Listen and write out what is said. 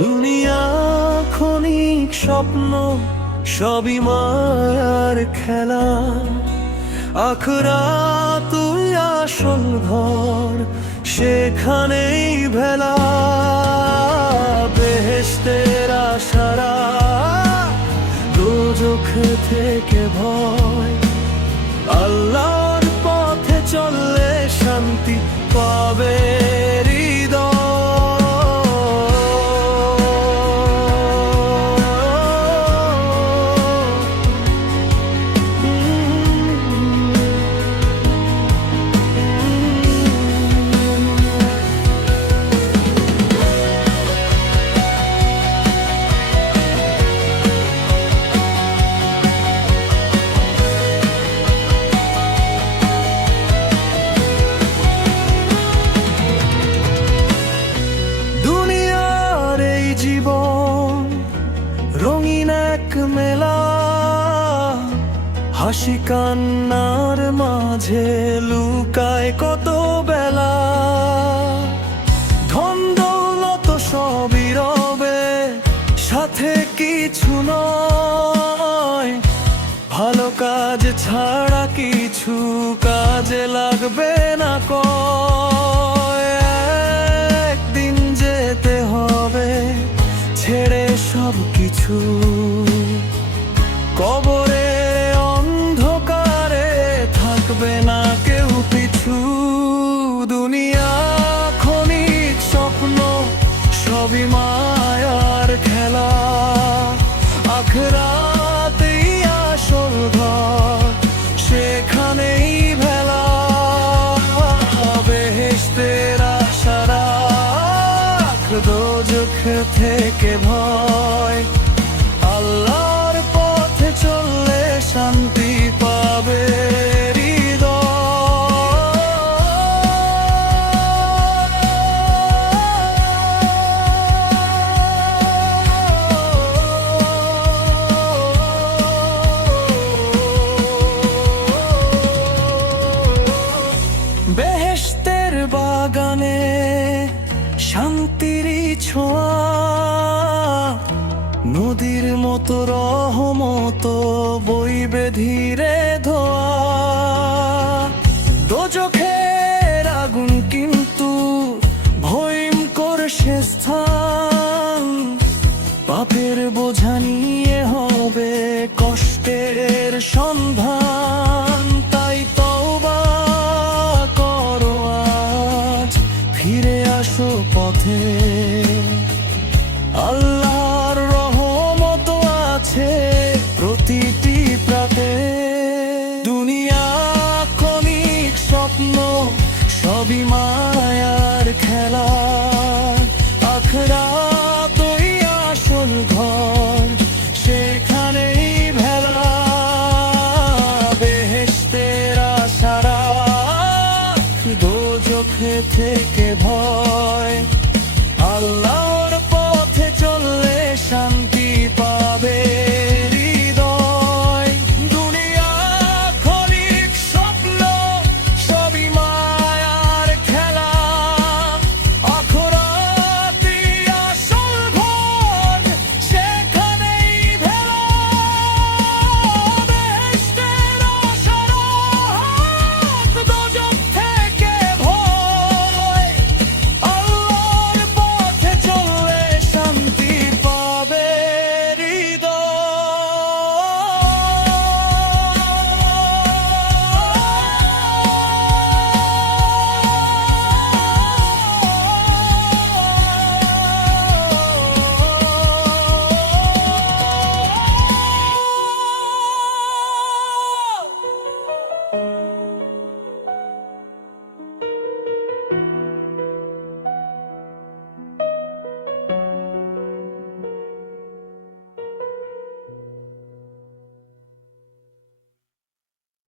দুনিয়া ক্ষণিক স্বপ্ন, সবই মায়ার খেলা। আখরাত তুই আসল ঘর, সেখানেই ভেলা। বেহেশতের আশারা, দোজখ থেকে ভয়। আল্লাহর পথে চললে শান্তি পাবে হৃদয়। রঙিন এক মেলা, হাসি কান্নার মাঝে লুকায় কত বেলা। ধন দৌলত সবই রবে, সাথে কিছু নয়। ভালো কাজ ছাড়া কিছু কাজে লাগবে না কয়। একদিন যেতে হবে ছেড়ে সব কিছু, কবরে অন্ধকারে থাকবে না কেউ পিছু। দুনিয়া ক্ষণিক স্বপ্ন, সবই মায়ার খেলা। আখরাতেই আসল ঘর, সেখানেই ভেলা। বেহেশতের আশা রাখ, দোজখ থেকে ভয়। আল্লাহর পথে চললে শান্তি পাবে হৃদয়। বেহেশতের বাগানে শান্তির ছোঁয়া, নদীর মতো রহমত বইবে ধীরে ধোয়া। দোজখের আগুন কিন্তু ভয়ঙ্কর সে স্থান। পাপের বোঝা নিয়ে হবে কষ্টের সন্ধান। তাই তওবা করো আজ, ফিরে আসো পথে। আল্লাহর রহমত আছে প্রতিটি প্রাতে। দুনিয়া ক্ষণিক স্বপ্ন, সবই মায়ার খেলা। আখরাতই আসল ঘর, সেখানেই ভেলা। বেহেশতের আশা রাখ, দোজখ থেকে ভয়।